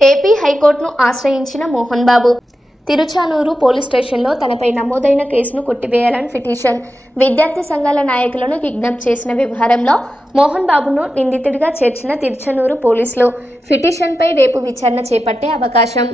AP హైకోర్టును ఆశ్రయించిన Mohan Babu. Tiruchanur police స్టేషన్లో తనపై నమోదైన కేసును కొట్టివేయాలని పిటిషన్. విద్యార్థి సంఘాల నాయకులను కిడ్నాప్ చేసిన వ్యవహారంలో మోహన్ బాబును నిందితుడిగా చేర్చిన తిరుచానూరు పోలీసులు పిటిషన్పై రేపు విచారణ చేపట్టే అవకాశం.